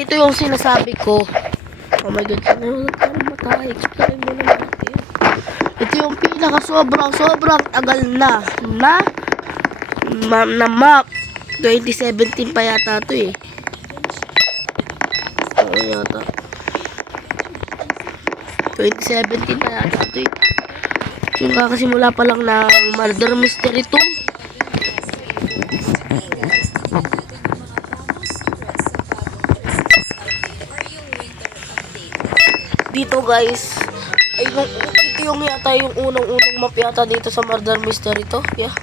Ito yung sinasabi ko. Oh my God, parang matay. Explain mo na natin. Ito yung pinaka sobrang tagal na map. 2017 pa yata ito eh. Oo yata. 2017 pa yata ito eh. Yung kakasimula pa lang ng murder mystery 2. Dito guys, ay ito yung yata yung unang map yata dito sa murder mystery to. Yeah.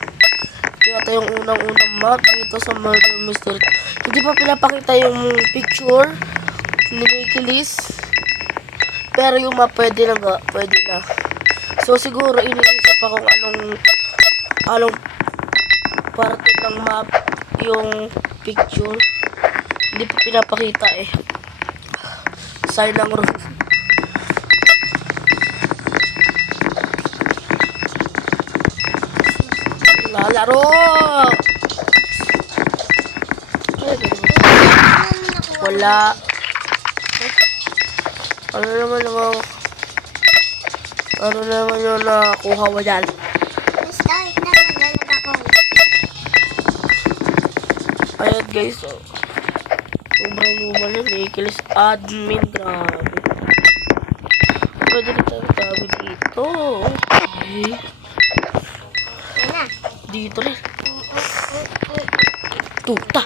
Ito yata yung unang map dito sa murder mystery. Hindi pa pinapakita yung picture ni Nicholas. Pero yung map pwede na. So siguro iniisip ako anong parte ng map yung picture. Hindi pa pinapakita eh. Sign ng roof. Lalaro! Wala. Ano naman yung nakuha mo dyan? Start na nagalag ako. Ayan guys, oh. Sobrang lumala ni Nicholas admin, grabe. Pwede na tayo dito. Okay. Yan na. Dito rin. Tuta.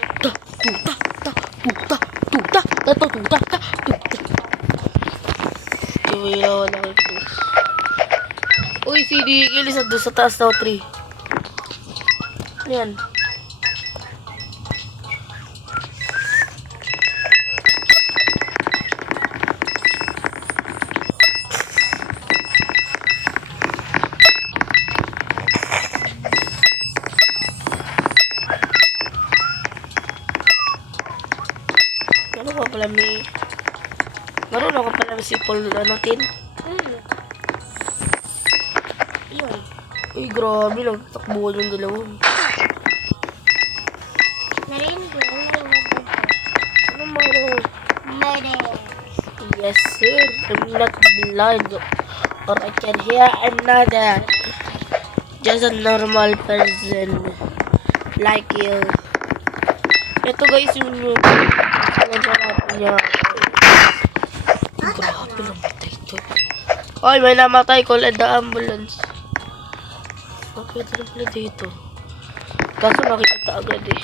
Kiwilaw na ito. Uy, si Nicholas doon sa taas na 3. Ayan. Marunong ka pala si Paul tin? Yan. Uy, grabe. Nagtakbuhan yung dalawa. Ano meron? Yes, sir. I'm not blind. Or I can hear another. Just a normal person. Like you. Ito guys yung nagsarapan niya. Grabe namatay ito. Ay, may namatay. Call the ambulance. Okay, ito na pala dito. Kaso makikita agad eh.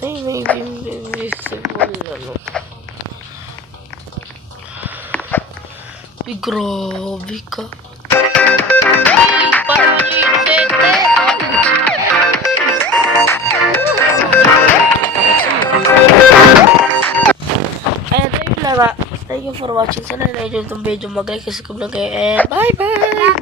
Ay, may invisible ano. Ay, grabe ka. Ay, parang insete. Ayan, thank you for watching. Sana na-enjoy itong video. Mag-like, subscribe lang kayo. And bye-bye!